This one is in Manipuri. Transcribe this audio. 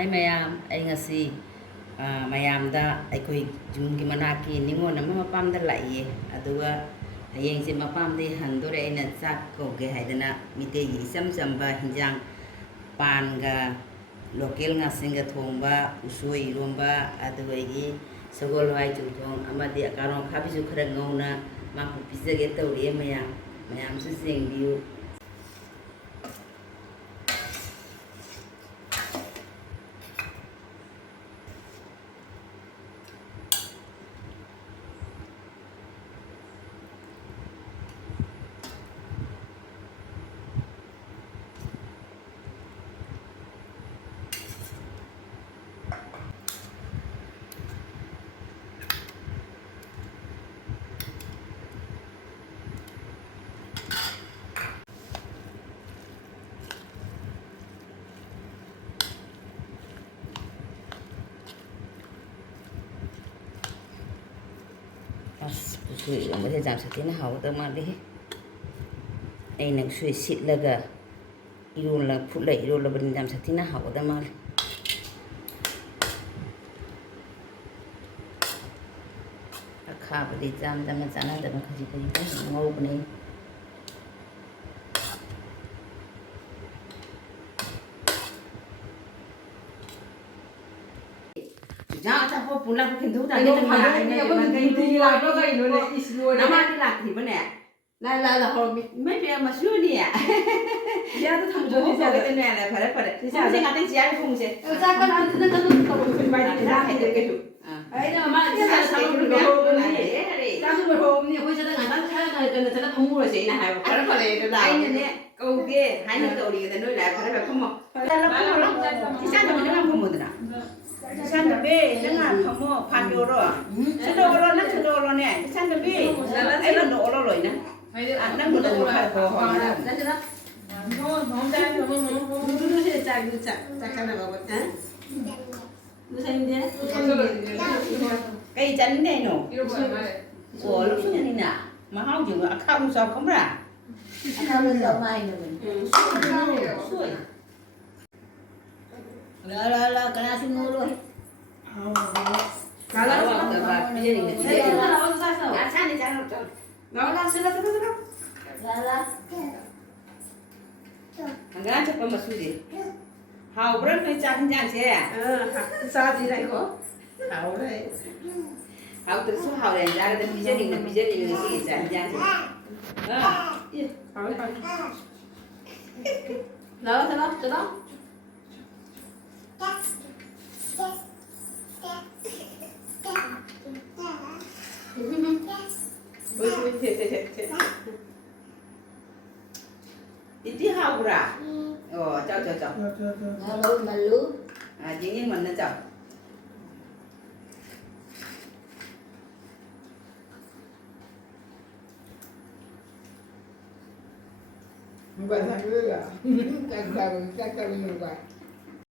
Hai mayam, ay ngasi mayamda aykoi jumgi manaki ningol nama mapamda laiye aduga hayengse mapamde handore aina chak koge haidana mitegi isam samba hinjang panga local ngasinga thongba usoi romba aduga igi sogol wai chulthong amadi akarong khabiju khara ngauna maku pizage tawriye mayam su sengbiu sui mà thế giảm sạch nó hậu tao mà đi anh nè sui xịt là gà iron là phụ lệ iron là bên giảm sạch nó hậu tao mà khá bởi đi giảm mà chán là được mà cái gì ngô bên này Jangan tak apa pulang ke kentu tak kita makan ni apa ni lah apa kau ini isu ni. Nama ni laki mana? Lah hormi. Macam masuk ni ya. Dia tu tham jodoh dia kata ni lah, pada. Saya ngatain siapa pun saya. Saya kan ada tu kalau pribadi dia ada gitu. Ini mama dia selalu berbohong ni. Selalu berbohong ni. Aku cakap ngatain saya nak thumur sih nah. Pada itu lah. Ini ni kau ke, hai nak kau dia kata ni lah. Pada kamu. Pada kamu. Saya tak mahu kamu tu nak. Sana be dengan kamu panjoro, cendoro nak cendoro ni, sana be, ay lo no lo ni, nang lo no lo ho. Dulu saya cak kana bawa, lu saya ni, kaya jangan ni no, oh lu punya ni nak, mahal juga, akak usah kamera, akak usah main ni, lah, kena semua. Kalau apa bisa ni. Kalau apa ya sana jangan. Kalau sudah. Lah. Angkat cepat masuk je. Hau berat ni jangan je. Saat ni lagi ko. Hau leh. Hau terus hau leh. Jangan bisa ni sih jangan. Hau. Lah. Ini haura. Oh, cak. Malu. Jadi mana cak? Bukan saya juga. Cak juga.